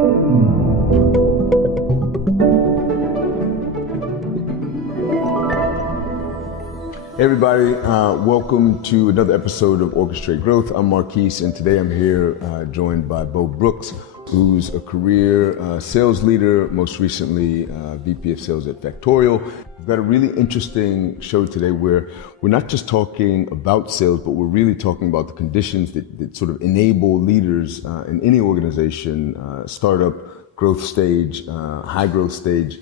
Hey everybody, welcome to another episode of Orchestrate Growth. I'm Marquise, and today I'm here joined by Beau Brooks, who's a career sales leader, most recently VP of Sales at Factorial. We've got a really interesting show today where we're not just talking about sales, but we're really talking about the conditions that sort of enable leaders in any organization, startup, growth stage, high growth stage,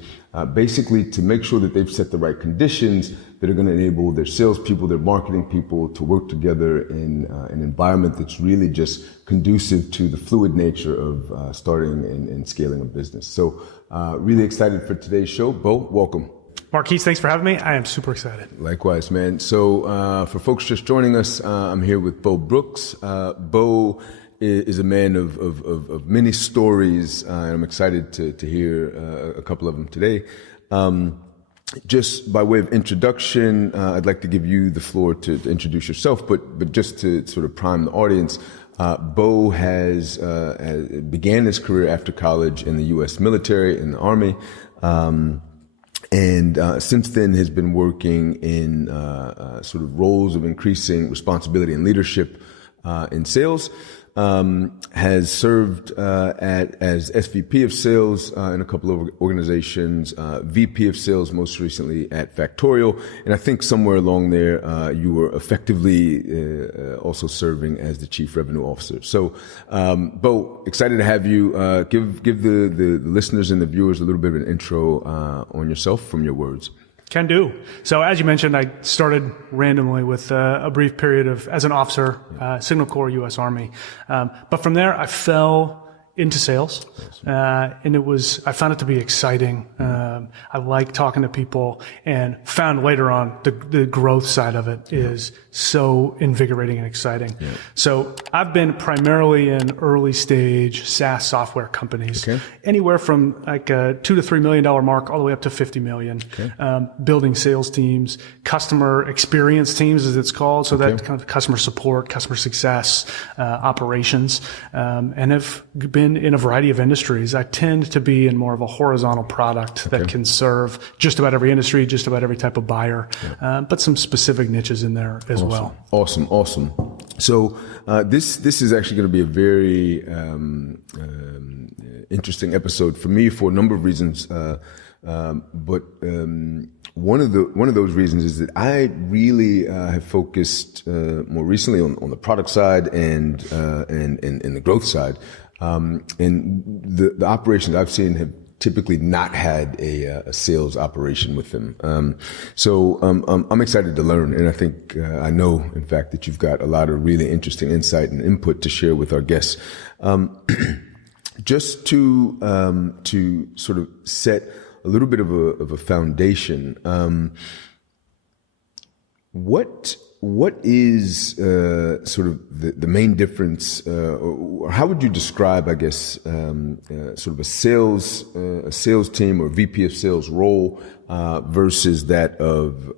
basically to make sure that they've set the right conditions that are going to enable their salespeople, their marketing people to work together in an environment that's really just conducive to the fluid nature of starting and scaling a business. So really excited for today's show. Beau, welcome. Marquise, thanks for having me. I am super excited. Likewise, man. So for folks just joining us, I'm here with Beau Brooks. Beau is a man of many stories, and I'm excited to hear a couple of them today. Just by way of introduction, I'd like to give you the floor to introduce yourself, but just to sort of prime the audience, Beau began his career after college in the U.S. military, in the Army, and since then has been working in sort of roles of increasing responsibility and leadership in sales. Has served as SVP of sales in a couple of organizations, VP of sales most recently at Factorial, and I think somewhere along there you were effectively also serving as the Chief Revenue Officer. So, Beau, excited to have you. Give the listeners and the viewers a little bit of an intro on yourself from your words. Can do. So as you mentioned, I started randomly with a brief period as an officer, Signal Corps, U.S. Army. But from there, I fell into sales, and I found it to be exciting. I like talking to people, and found later on the growth side of it is so invigorating and exciting. Yeah. So I've been primarily in early stage SaaS software companies, anywhere from like a $2 to $3 million mark all the way up to 50 million. Building sales teams, customer experience teams, as it's called. So that kind of customer support, customer success, operations, and have been in a variety of industries. I tend to be in more of a horizontal product that can serve just about every industry, just about every type of buyer, but some specific niches in there as well. Awesome. So this is actually going to be a very interesting episode for me for a number of reasons. But one of those reasons is that I really have focused more recently on the product side and the growth side. And the operations I've seen have typically not had a sales operation with them. So I'm excited to learn, and I think I know, in fact, that you've got a lot of really interesting insight and input to share with our guests. Just to sort of set a little bit of a foundation, what is sort of the main difference, or how would you describe, I guess, sort of a sales team or VP of sales role versus that of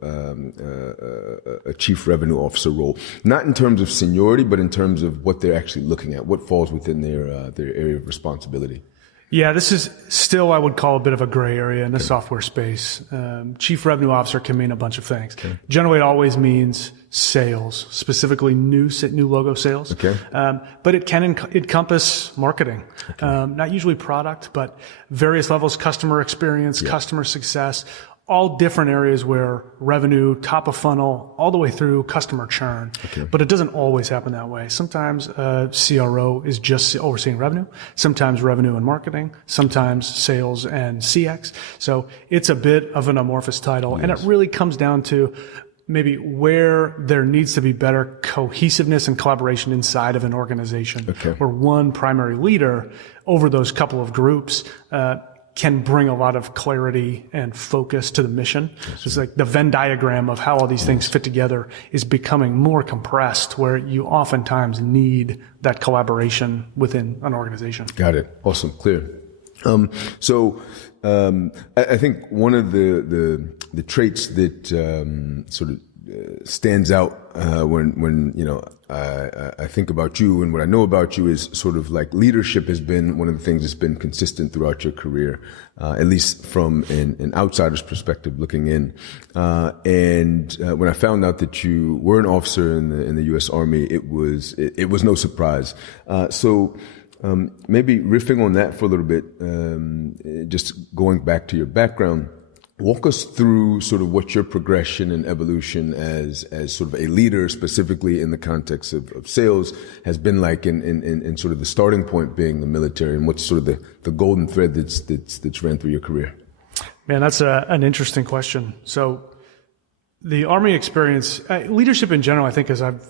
a Chief Revenue Officer role? Not in terms of seniority, but in terms of what they're actually looking at, what falls within their area of responsibility. Yeah, this is still, I would call, a bit of a gray area in the software space. Chief Revenue Officer can mean a bunch of things. Generally, it always means sales, specifically new logo sales. But it can encompass marketing, not usually product, but various levels, customer experience, customer success, all different areas where revenue, top of funnel, all the way through customer churn. But it doesn't always happen that way. Sometimes CRO is just overseeing revenue, sometimes revenue and marketing, sometimes sales and CX. So it's a bit of an amorphous title, and it really comes down to maybe where there needs to be better cohesiveness and collaboration inside of an organization, where one primary leader over those couple of groups can bring a lot of clarity and focus to the mission. It's like the Venn diagram of how all these things fit together is becoming more compressed, where you oftentimes need that collaboration within an organization. Got it. Awesome. Clear. I think one of the traits that sort of stands out when I think about you, and what I know about you is sort of like leadership has been one of the things that's been consistent throughout your career, at least from an outsider's perspective looking in. And when I found out that you were an officer in the U.S. Army, it was no surprise. So maybe riffing on that for a little bit, just going back to your background. Walk us through sort of what your progression and evolution as sort of a leader, specifically in the context of sales, has been like in sort of the starting point being the military, and what's sort of the golden thread that's ran through your career. Man, that's an interesting question. So the Army experience, leadership in general, I think, as I've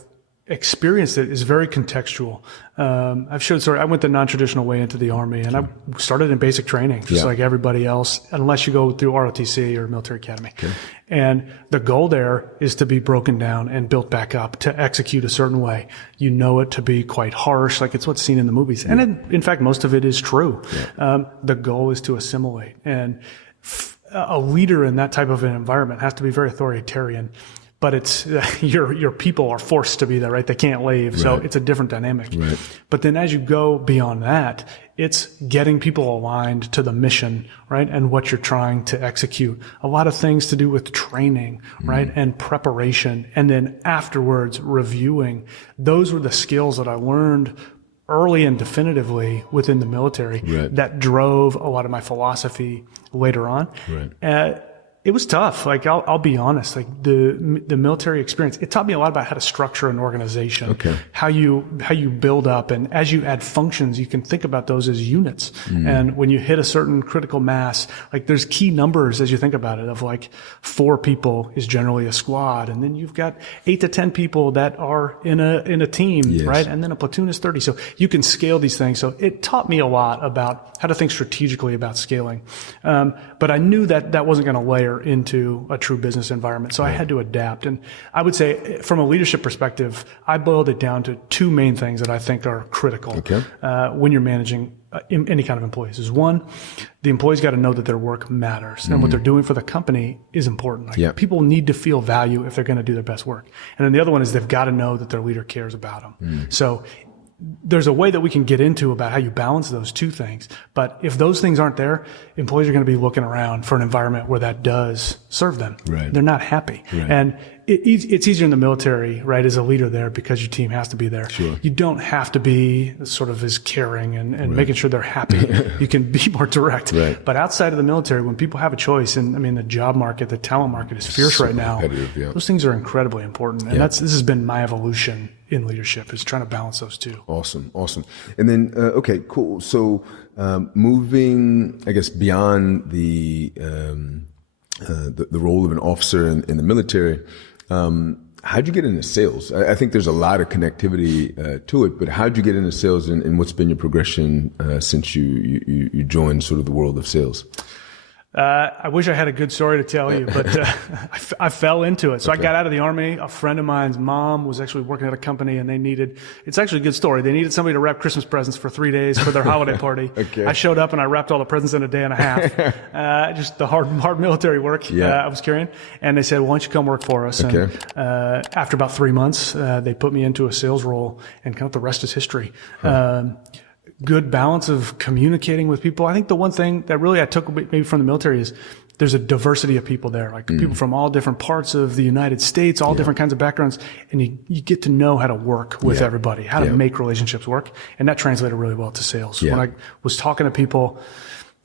experienced it, is very contextual. I went the non-traditional way into the Army, and I started in basic training, just like everybody else, unless you go through ROTC or military academy. Okay. And the goal there is to be broken down and built back up to execute a certain way. You know it to be quite harsh, like it's what's seen in the movies. And in fact, most of it is true. Yeah. The goal is to assimilate. And a leader in that type of an environment has to be very authoritarian. But it's your people are forced to be there, right? They can't leave, so it's a different dynamic. Right. But then as you go beyond that, it's getting people aligned to the mission, right? And what you're trying to execute. A lot of things to do with training, right? And preparation, and then afterwards reviewing. Those were the skills that I learned early and definitively within the military that drove a lot of my philosophy later on. Right. It was tough. Like, I'll be honest, like the military experience, it taught me a lot about how to structure an organization, how you build up. And as you add functions, you can think about those as units. And when you hit a certain critical mass, like there's key numbers as you think about it, of like 4 people is generally a squad. And then you've got 8 to 10 people that are in a team, right? And then a platoon is 30. So you can scale these things. So it taught me a lot about how to think strategically about scaling. But I knew that wasn't going to layer into a true business environment. So I had to adapt. And I would say from a leadership perspective, I boiled it down to 2 main things that I think are critical when you're managing any kind of employees. Is one, the employees got to know that their work matters and what they're doing for the company is important. Like people need to feel value if they're going to do their best work. And then the other one is they've got to know that their leader cares about them. So there's a way that we can get into about how you balance those 2 things. But if those things aren't there, employees are going to be looking around for an environment where that does serve them. Right. They're not happy. Right. And it's easier in the military, right, as a leader there, because your team has to be there. Sure. You don't have to be sort of as caring and making sure they're happy. You can be more direct. Right. But outside of the military, when people have a choice, and I mean, the job market, the talent market is fierce right now. Those things are incredibly important. And this has been my evolution in leadership, is trying to balance those 2. Awesome. And then, okay, cool. So, moving, I guess, beyond the role of an officer in the military, how'd you get into sales? I think there's a lot of connectivity to it, but how'd you get into sales, and what's been your progression since you joined sort of the world of sales? I wish I had a good story to tell you, but I fell into it. So I got out of the Army. A friend of mine's mom was actually working at a company, and it's actually a good story. They needed somebody to wrap Christmas presents for 3 days for their holiday party. I showed up and I wrapped all the presents in a day and a half. Just the hard military work I was carrying. And they said, well, why don't you come work for us? And after about 3 months, they put me into a sales role, and kind of the rest is history. Good balance of communicating with people. I think the one thing that really I took maybe from the military is there's a diversity of people there, like people from all different parts of the United States, all different kinds of backgrounds. And you get to know how to work with everybody, how to make relationships work. And that translated really well to sales. When I was talking to people,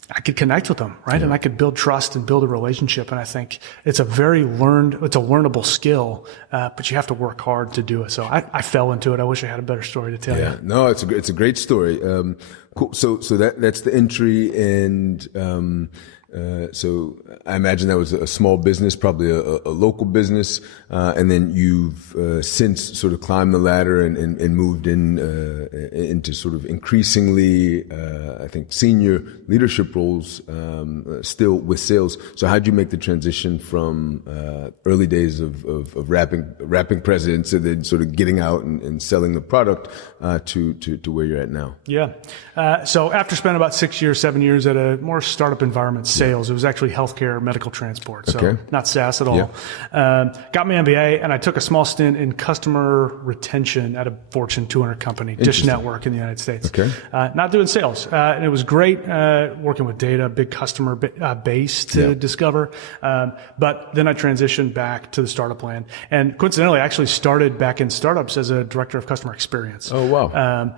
I could connect with them, right? And I could build trust and build a relationship. And I think it's a learnable skill, but you have to work hard to do it. So I fell into it. I wish I had a better story to tell you. No, it's a great story. Cool. So that's the entry, and so I imagine that was a small business, probably a local business, and then you've since sort of climbed the ladder and moved into sort of increasingly, I think, senior leadership roles, still with sales. So how'd you make the transition from early days of wrapping presents and then sort of getting out and selling the product to where you're at now? So after spending about 6 years, 7 years at a more startup environment, sales sales. It was actually healthcare, medical transport. So not SaaS at all. Got my MBA, and I took a small stint in customer retention at a Fortune 200 company, Dish Network in the United States. Not doing sales. And it was great working with data, big customer base to discover. But then I transitioned back to the startup land. And coincidentally, I actually started back in startups as a director of customer experience. Oh, wow.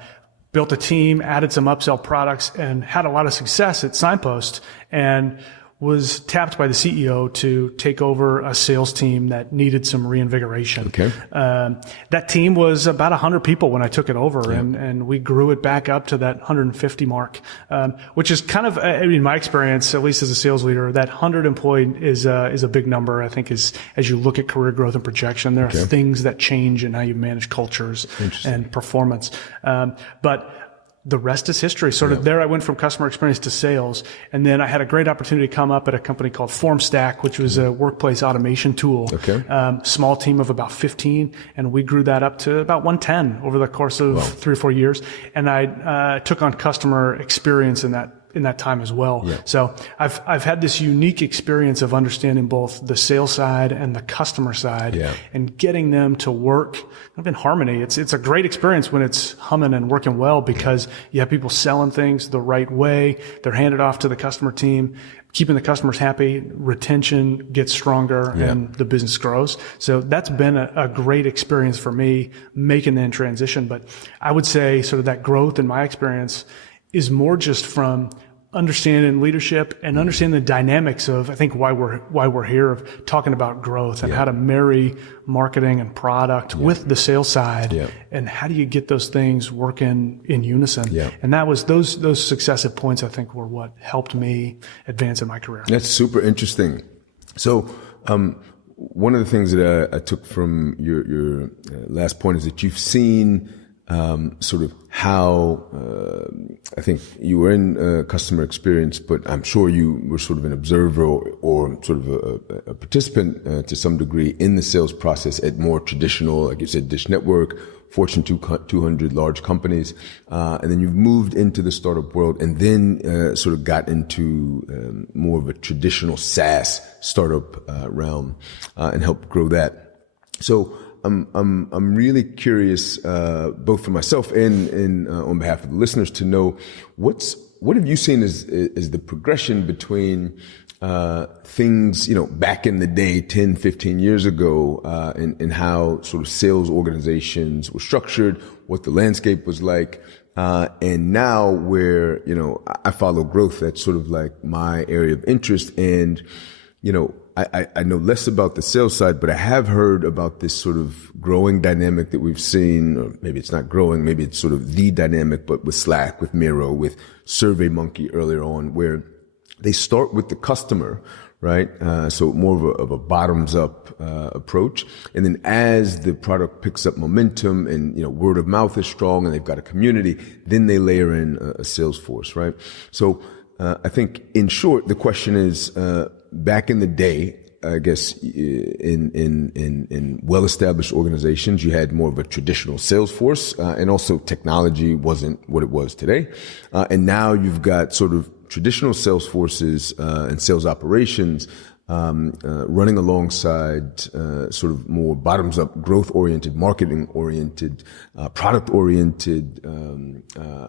Built a team, added some upsell products, and had a lot of success at Signpost, and was tapped by the CEO to take over a sales team that needed some reinvigoration. That team was about 100 people when I took it over, and we grew it back up to that 150 mark, which is kind of, in my experience, at least as a sales leader, that 100 employee is a big number. I think as you look at career growth and projection, there are things that change in how you manage cultures and performance. But the rest is history. Sort of there I went from customer experience to sales. And then I had a great opportunity to come up at a company called FormStack, which was a workplace automation tool. Small team of about 15. And we grew that up to about 110 over the course of 3 or 4 years. And I took on customer experience in that time as well. So I've had this unique experience of understanding both the sales side and the customer side and getting them to work in harmony. It's a great experience when it's humming and working well, because you have people selling things the right way. They're handed off to the customer team, keeping the customers happy, retention gets stronger, and the business grows. So that's been a great experience for me making that transition. But I would say sort of that growth in my experience is more just from understanding leadership and understanding the dynamics of, I think, why we're here, of talking about growth and how to marry marketing and product with the sales side, and how do you get those things working in unison. And that was those successive points, I think, were what helped me advance in my career. That's super interesting. So one of the things that I took from your last point is that you've seen sort of how, I think you were in customer experience, but I'm sure you were sort of an observer or sort of a participant to some degree in the sales process at more traditional, like you said, Dish Network, Fortune 200 large companies. And then you've moved into the startup world, and then sort of got into more of a traditional SaaS startup realm and helped grow that. So I'm really curious, both for myself and on behalf of the listeners, to know what have you seen as the progression between things, back in the day, 10, 15 years ago, and how sort of sales organizations were structured, what the landscape was like, and now where, I follow growth. That's sort of like my area of interest. And, I know less about the sales side, but I have heard about this sort of growing dynamic that we've seen, or maybe it's not growing, maybe it's sort of the dynamic, but with Slack, with Miro, with SurveyMonkey earlier on, where they start with the customer, right? So more of a bottoms up approach. And then as the product picks up momentum and, word of mouth is strong and they've got a community, then they layer in a sales force, right? So I think in short, the question is, back in the day, I guess in well-established organizations, you had more of a traditional sales force, and also technology wasn't what it was today. And now you've got sort of traditional sales forces and sales operations running alongside sort of more bottoms-up, growth-oriented, marketing-oriented, product-oriented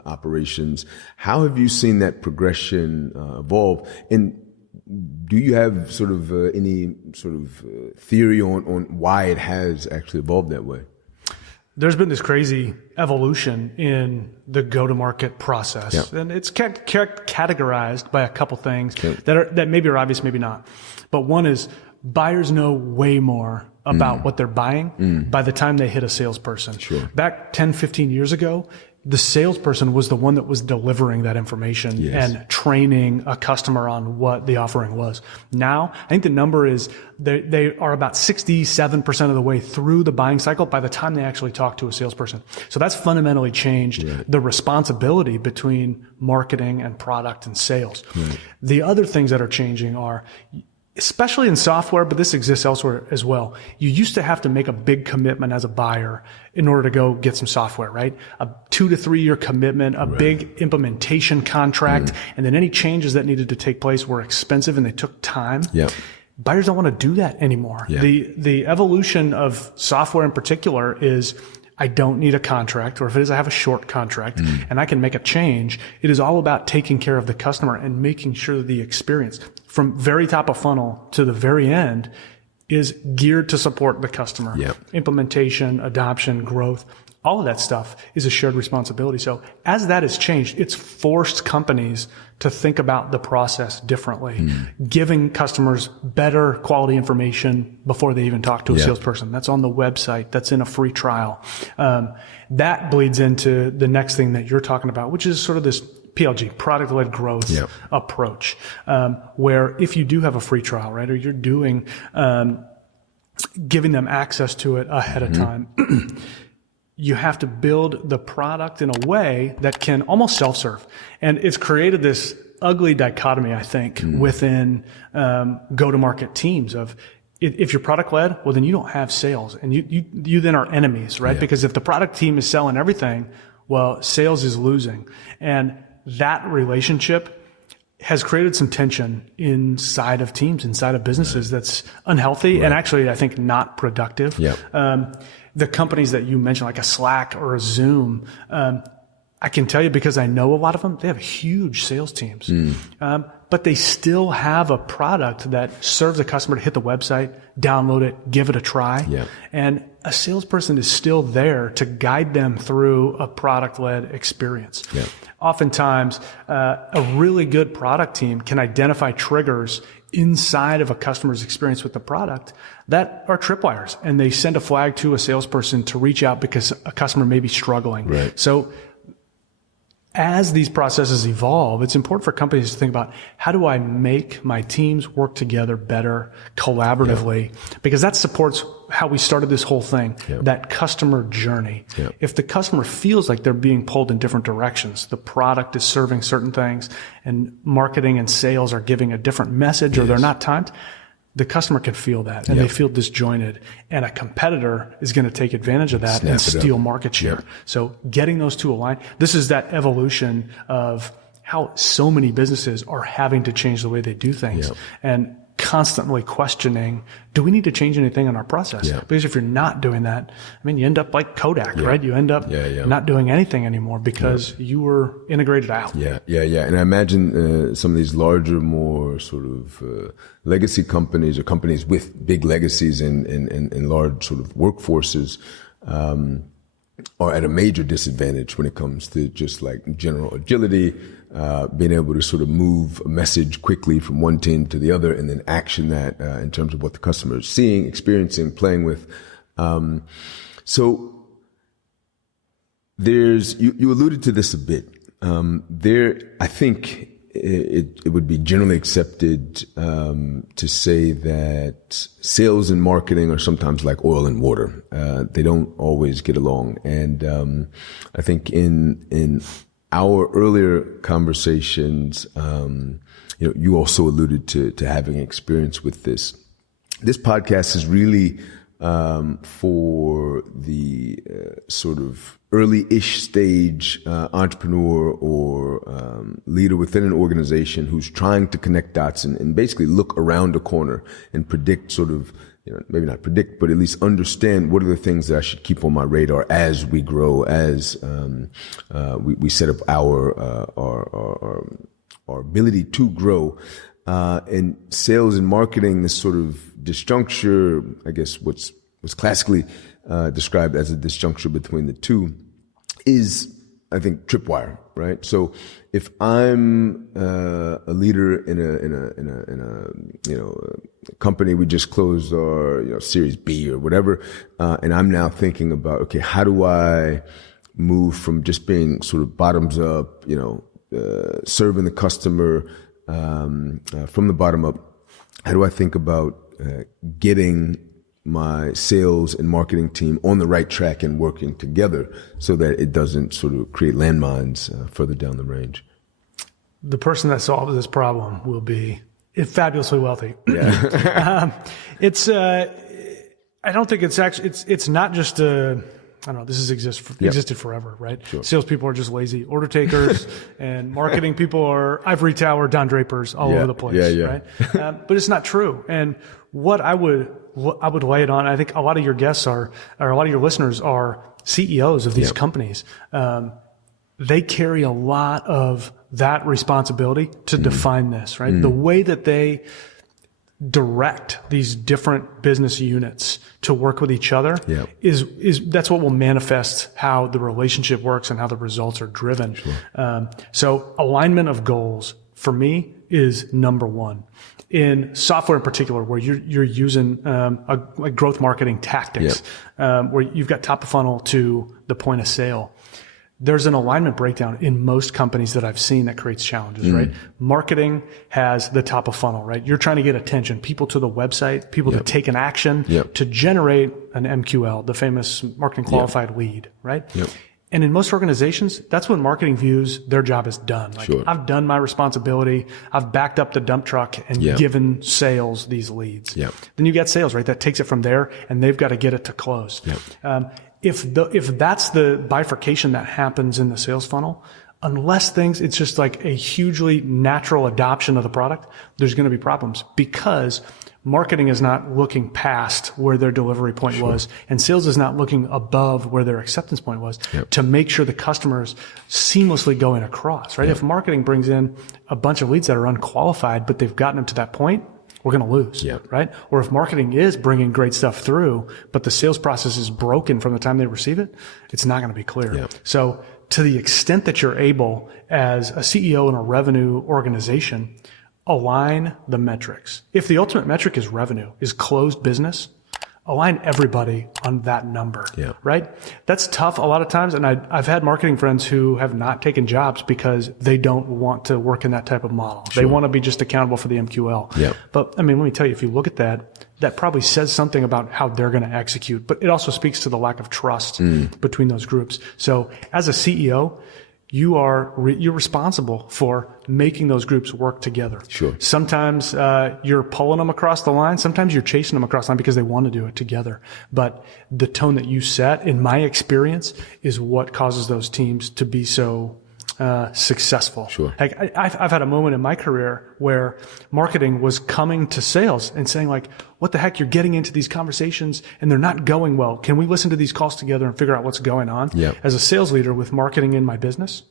operations. How have you seen that progression evolve? And do you have sort of any sort of theory on why it has actually evolved that way? There's been this crazy evolution in the go-to-market process, and it's categorized by a couple things that maybe are obvious, maybe not. But one is buyers know way more about what they're buying by the time they hit a salesperson. Back 10, 15 years ago, the salesperson was the one that was delivering that information and training a customer on what the offering was. Now, I think the number is they are about 67% of the way through the buying cycle by the time they actually talk to a salesperson. So that's fundamentally changed the responsibility between marketing and product and sales. The other things that are changing are especially in software, but this exists elsewhere as well. You used to have to make a big commitment as a buyer in order to go get some software, right? A 2 to 3 year commitment, a big implementation contract, and then any changes that needed to take place were expensive and they took time. Yeah. Buyers don't want to do that anymore. Yeah. The evolution of software in particular is I don't need a contract, or if it is, I have a short contract and I can make a change. It is all about taking care of the customer and making sure that the experience from very top of funnel to the very end is geared to support the customer. Yep. Implementation, adoption, growth, all of that stuff is a shared responsibility. So as that has changed, it's forced companies to think about the process differently, giving customers better quality information before they even talk to a salesperson. That's on the website. That's in a free trial. That bleeds into the next thing that you're talking about, which is sort of this PLG, product-led growth approach, where if you do have a free trial, right, or you're doing, giving them access to it ahead of time, you have to build the product in a way that can almost self-serve. And it's created this ugly dichotomy, I think, within go-to-market teams of, if you're product led, well, then you don't have sales, and you then are enemies, right? Because if the product team is selling everything, well, sales is losing. And that relationship has created some tension inside of teams, inside of businesses that's unhealthy and actually, I think, not productive. The companies that you mentioned, like a Slack or a Zoom, I can tell you because I know a lot of them, they have huge sales teams. But they still have a product that serves a customer to hit the website, download it, give it a try. And a salesperson is still there to guide them through a product-led experience. Oftentimes, a really good product team can identify triggers inside of a customer's experience with the product that are tripwires, and they send a flag to a salesperson to reach out because a customer may be struggling. So as these processes evolve, it's important for companies to think about, how do I make my teams work together better collaboratively? Because that supports how we started this whole thing, that customer journey. If the customer feels like they're being pulled in different directions, the product is serving certain things and marketing and sales are giving a different message or they're not timed, the customer can feel that and they feel disjointed, and a competitor is going to take advantage of that and steal market share. So getting those two aligned, this is that evolution of how so many businesses are having to change the way they do things and constantly questioning, do we need to change anything in our process? Because if you're not doing that, I mean, you end up like Kodak, right? You end up not doing anything anymore because you were integrated out. And I imagine some of these larger, more sort of legacy companies or companies with big legacies and large sort of workforces are at a major disadvantage when it comes to just like general agility, being able to sort of move a message quickly from one team to the other and then action that in terms of what the customer is seeing, experiencing, playing with. So you alluded to this a bit. I think it would be generally accepted to say that sales and marketing are sometimes like oil and water. They don't always get along. And I think in our earlier conversations, you also alluded to having experience with this. This podcast is really for the sort of early-ish stage entrepreneur or leader within an organization who's trying to connect dots and basically look around a corner and predict sort of, maybe not predict, but at least understand what are the things that I should keep on my radar as we grow, as we set up our ability to grow. And sales and marketing, this sort of disjuncture, I guess what's classically described as a disjuncture between the two, is, I think, tripwire, right? So if I'm a leader in a company, we just closed our Series B or whatever, and I'm now thinking about, okay, how do I move from just being sort of bottoms up, serving the customer from the bottom up? How do I think about getting my sales and marketing team on the right track and working together so that it doesn't sort of create landmines further down the range? The person that solves this problem will be fabulously wealthy. Yeah. I don't think it's actually, it's not just I don't know, this has existed forever, right? Sure. Salespeople are just lazy order takers and marketing people are ivory tower, Don Drapers all over the place, right? But it's not true. And what I would lay it on, I think a lot of your guests or a lot of your listeners are CEOs of these companies. They carry a lot of that responsibility to define this, right? The way that they direct these different business units to work with each other is that's what will manifest how the relationship works and how the results are driven. Sure. So alignment of goals for me is number one. In software in particular, where you're using a growth marketing tactics, where you've got top of funnel to the point of sale, there's an alignment breakdown in most companies that I've seen that creates challenges, right? Marketing has the top of funnel, right? You're trying to get attention, people to the website, people to take an action to generate an MQL, the famous marketing qualified lead, right? And in most organizations, that's when marketing views their job is done. Like, I've done my responsibility. I've backed up the dump truck and given sales these leads. Then you get sales, right? That takes it from there and they've got to get it to close. If that's the bifurcation that happens in the sales funnel, unless it's just like a hugely natural adoption of the product, there's going to be problems because marketing is not looking past where their delivery point was, and sales is not looking above where their acceptance point was to make sure the customer's seamlessly going across, right? If marketing brings in a bunch of leads that are unqualified, but they've gotten them to that point, we're going to lose, right? Or if marketing is bringing great stuff through, but the sales process is broken from the time they receive it, it's not going to be clear. So to the extent that you're able as a CEO in a revenue organization, align the metrics. If the ultimate metric is revenue, is closed business, align everybody on that number, right? That's tough a lot of times. And I've had marketing friends who have not taken jobs because they don't want to work in that type of model. They want to be just accountable for the MQL. But I mean, let me tell you, if you look at that probably says something about how they're going to execute, but it also speaks to the lack of trust between those groups. So as a CEO, you're responsible for making those groups work together. Sometimes you're pulling them across the line. Sometimes you're chasing them across the line because they want to do it together. But the tone that you set, in my experience, is what causes those teams to be so successful. Like I've had a moment in my career where marketing was coming to sales and saying like, what the heck, you're getting into these conversations and they're not going well. Can we listen to these calls together and figure out what's going on? As a sales leader with marketing in my business,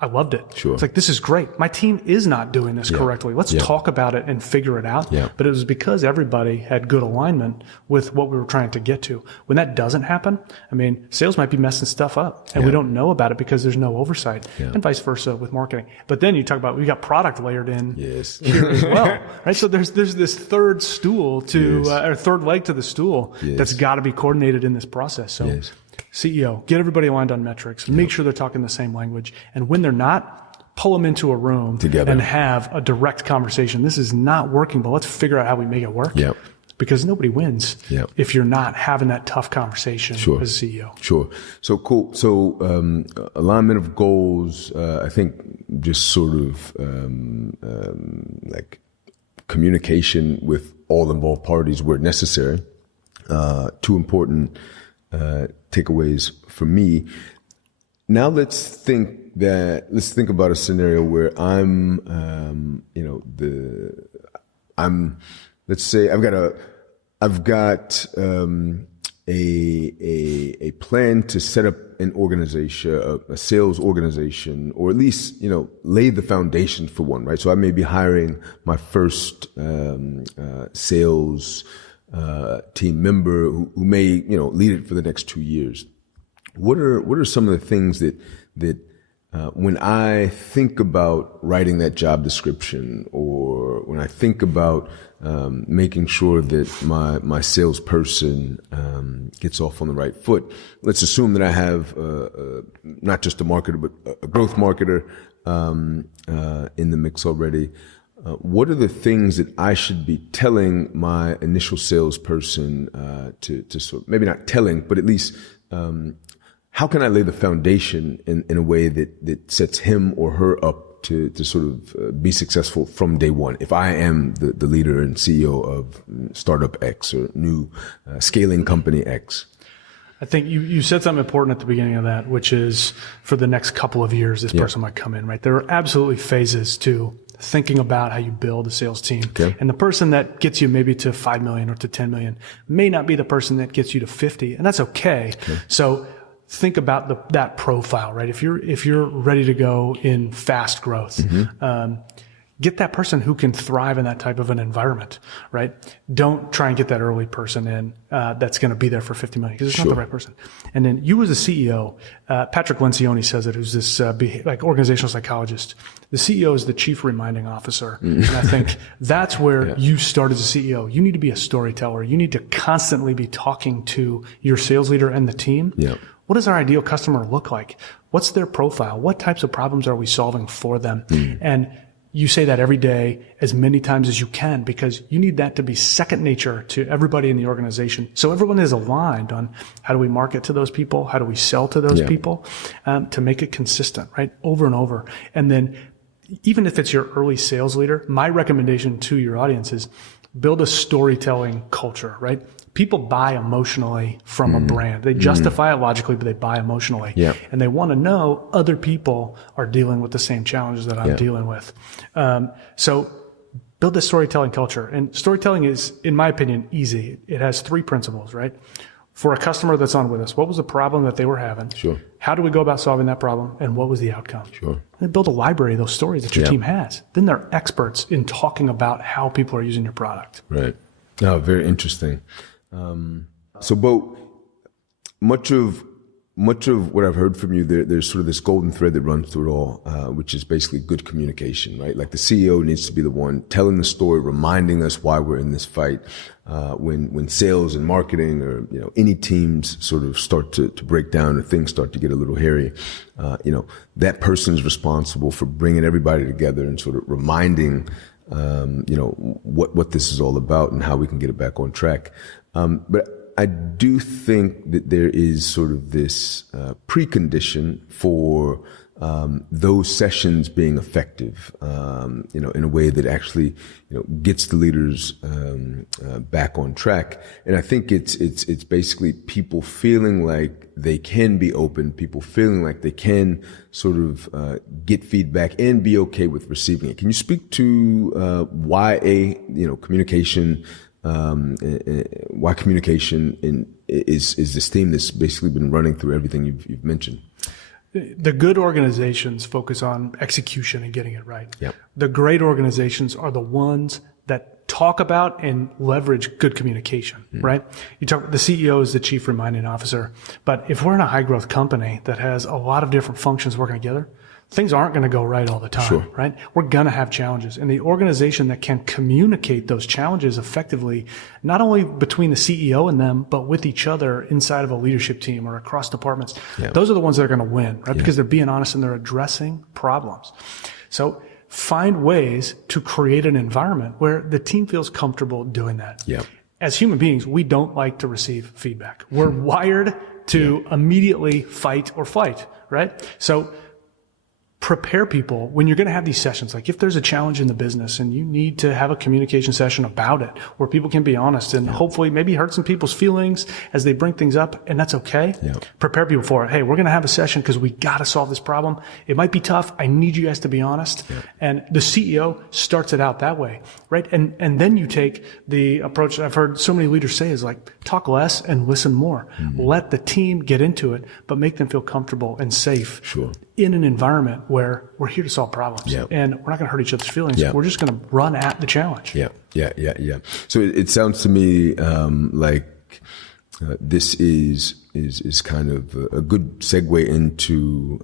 I loved it. It's like, this is great. My team is not doing this correctly. Let's talk about it and figure it out. But it was because everybody had good alignment with what we were trying to get to. When that doesn't happen, I mean, sales might be messing stuff up and we don't know about it because there's no oversight, and vice versa with marketing. But then you talk about, we got product layered in here as well, right? So there's this third stool or third leg to the stool that's got to be coordinated in this process. So CEO, get everybody aligned on metrics, make sure they're talking the same language. And when they're not, pull them into a room together and have a direct conversation. This is not working, but let's figure out how we make it work. Because nobody wins if you're not having that tough conversation as a CEO. So cool. So alignment of goals, I think just sort of like communication with all involved parties where necessary. Two important takeaways for me. Now let's think about a scenario where let's say I've got a plan to set up an organization, a sales organization, or at least, lay the foundation for one, right? So I may be hiring my first sales team member who may, lead it for the next 2 years. What are some of the things that when I think about writing that job description, or when I think about making sure that my salesperson gets off on the right foot, let's assume that I have not just a marketer but a growth marketer in the mix already. What are the things that I should be telling my initial salesperson to sort of, maybe not telling, but at least how can I lay the foundation in a way that sets him or her up to sort of be successful from day one? If I am the leader and CEO of startup X or new scaling company X. I think you said something important at the beginning of that, which is for the next couple of years, this person might come in, right? There are absolutely phases to thinking about how you build a sales team. Okay. And the person that gets you maybe to 5 million or to 10 million may not be the person that gets you to 50, and that's okay. So think about that profile, right? If you're ready to go in fast growth, get that person who can thrive in that type of an environment, right? Don't try and get that early person in that's going to be there for 50 million because it's not the right person. And then you as a CEO, Patrick Lencioni says it, who's this like organizational psychologist. The CEO is the chief reminding officer. And I think that's where you start as a CEO. You need to be a storyteller. You need to constantly be talking to your sales leader and the team. What does our ideal customer look like? What's their profile? What types of problems are we solving for them? And you say that every day as many times as you can because you need that to be second nature to everybody in the organization. So everyone is aligned on how do we market to those people? How do we sell to those people to make it consistent, right? Over and over. And then even if it's your early sales leader, my recommendation to your audience is build a storytelling culture, right? People buy emotionally from a brand. They justify it logically, but they buy emotionally. And they want to know other people are dealing with the same challenges that I'm dealing with. So build a storytelling culture. And storytelling is, in my opinion, easy. It has 3 principles, right? For a customer that's on with us, what was the problem that they were having? How do we go about solving that problem? And what was the outcome? And build a library of those stories that your team has. Then they're experts in talking about how people are using your product. Right. Oh, very interesting. So, Beau, much of what I've heard from you, there's sort of this golden thread that runs through it all, which is basically good communication, right? Like the CEO needs to be the one telling the story, reminding us why we're in this fight. When sales and marketing or, any teams sort of start to break down or things start to get a little hairy, that person's responsible for bringing everybody together and sort of reminding, what this is all about and how we can get it back on track. But I do think that there is sort of this precondition for those sessions being effective, in a way that actually, gets the leaders back on track. And I think it's basically people feeling like they can be open, people feeling like they can sort of get feedback and be okay with receiving it. Can you speak to why communication? Why communication is this theme that's basically been running through everything you've mentioned? The good organizations focus on execution and getting it right. The great organizations are the ones that talk about and leverage good communication, right? The CEO is the chief reminding officer, but if we're in a high growth company that has a lot of different functions working together, things aren't going to go right all the time, right? We're going to have challenges. And the organization that can communicate those challenges effectively, not only between the CEO and them, but with each other inside of a leadership team or across departments, those are the ones that are going to win, right? Because they're being honest and they're addressing problems. So find ways to create an environment where the team feels comfortable doing that. As human beings, we don't like to receive feedback. We're wired to immediately fight or flight, right? So prepare people when you're going to have these sessions. Like if there's a challenge in the business and you need to have a communication session about it where people can be honest and hopefully maybe hurt some people's feelings as they bring things up, and that's okay. Prepare people for it. Hey, we're going to have a session because we got to solve this problem. It might be tough. I need you guys to be honest. And the CEO starts it out that way, right? And then you take the approach that I've heard so many leaders say is like, talk less and listen more. Let the team get into it, but make them feel comfortable and safe in an environment where we're here to solve problems and we're not going to hurt each other's feelings. We're just going to run at the challenge. So it sounds to me like this is kind of a good segue into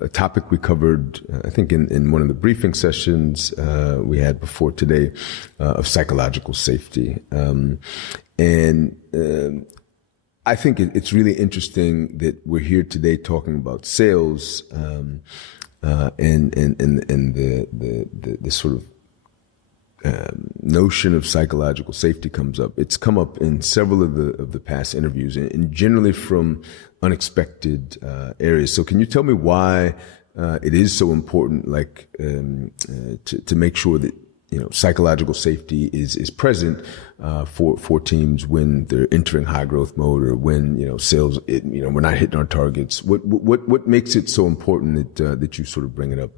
a topic we covered, I think, in one of the briefing sessions we had before today of psychological safety. I think it's really interesting that we're here today talking about sales, and the sort of notion of psychological safety comes up. It's come up in several of the past interviews, and generally from unexpected areas. So, can you tell me why it is so important, like to make sure that psychological safety is present for teams when they're entering high growth mode, or when sales, we're not hitting our targets. What makes it so important that you sort of bring it up?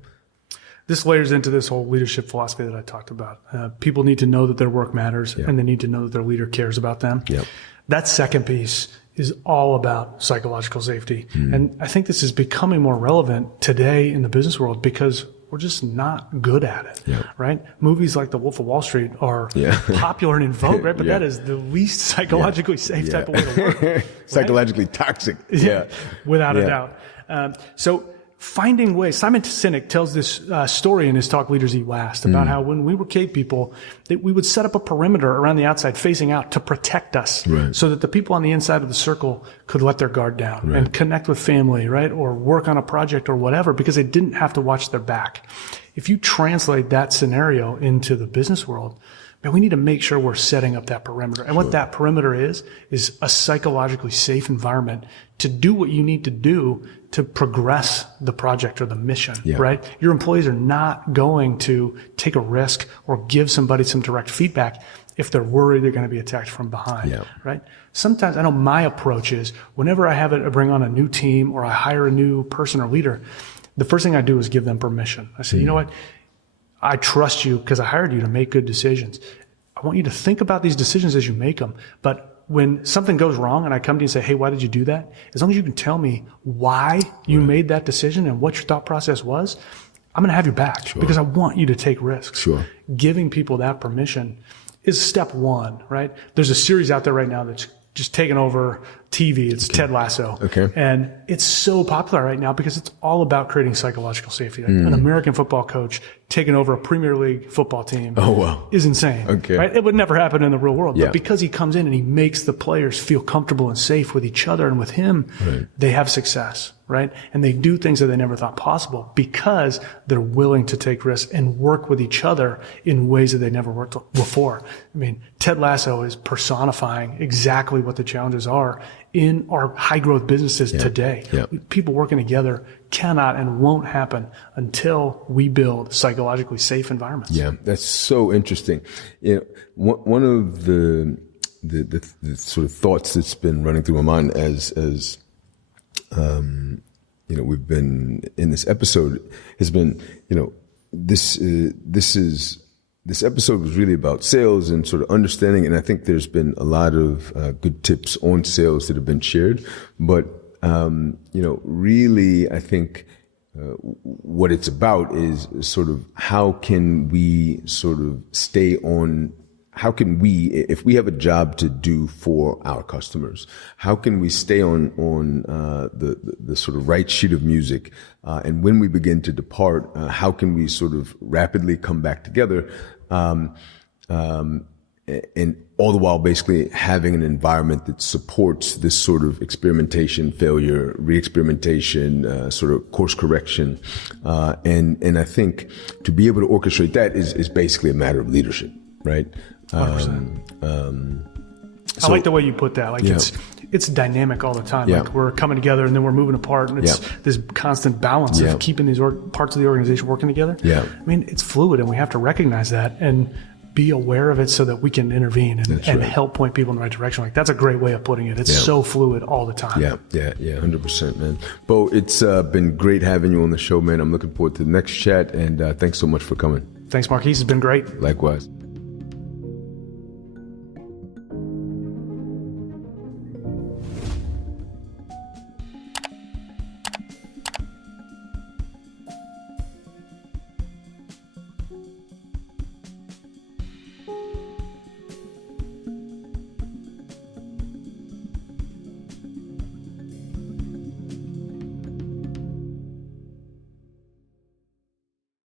This layers into this whole leadership philosophy that I talked about. People need to know that their work matters, and they need to know that their leader cares about them. Yep. That second piece is all about psychological safety. And I think this is becoming more relevant today in the business world because we're just not good at it, right? Movies like The Wolf of Wall Street are popular and in vogue, right? But that is the least psychologically safe type of way to work. Right? Psychologically toxic. Without a doubt. So finding ways. Simon Sinek tells this story in his talk, Leaders Eat Last, about how when we were cave people, that we would set up a perimeter around the outside facing out to protect us, so that the people on the inside of the circle could let their guard down and connect with family, right? Or work on a project or whatever, because they didn't have to watch their back. If you translate that scenario into the business world, we need to make sure we're setting up that perimeter. And what that perimeter is a psychologically safe environment to do what you need to do to progress the project or the mission, right? Your employees are not going to take a risk or give somebody some direct feedback if they're worried they're going to be attacked from behind, right? Sometimes I know my approach is whenever I have to bring on a new team or I hire a new person or leader, the first thing I do is give them permission. I say, you know what? I trust you because I hired you to make good decisions. I want you to think about these decisions as you make them. But when something goes wrong and I come to you and say, hey, why did you do that? As long as you can tell me why you made that decision and what your thought process was, I'm going to have your back because I want you to take risks. Giving people that permission is step one, right? There's a series out there right now that's just taken over TV. It's Ted Lasso. And it's so popular right now because it's all about creating psychological safety. Like an American football coach taking over a Premier League football team is insane. Right? It would never happen in the real world. But because he comes in and he makes the players feel comfortable and safe with each other and with him, they have success. Right? And they do things that they never thought possible because they're willing to take risks and work with each other in ways that they never worked before. I mean, Ted Lasso is personifying exactly what the challenges are in our high growth businesses today. People working together cannot and won't happen until we build psychologically safe environments. That's so interesting. One of the sort of thoughts that's been running through my mind as we've been in this episode has been, this episode was really about sales and sort of understanding. And I think there's been a lot of good tips on sales that have been shared. But, really, I think what it's about is sort of how can we sort of if we have a job to do for our customers, how can we stay on the sort of right sheet of music? And when we begin to depart, how can we sort of rapidly come back together? And all the while basically having an environment that supports this sort of experimentation, failure, re-experimentation, sort of course correction. And I think to be able to orchestrate that is basically a matter of leadership, right? 100%. I like the way you put that. Like it's dynamic all the time. Like we're coming together and then we're moving apart, and it's this constant balance of keeping these parts of the organization working together. I mean, it's fluid, and we have to recognize that and be aware of it so that we can intervene and help point people in the right direction. Like that's a great way of putting it. It's so fluid all the time. 100%, man. Beau, it's been great having you on the show, man. I'm looking forward to the next chat, and thanks so much for coming. Thanks, Marquise. It's been great. Likewise.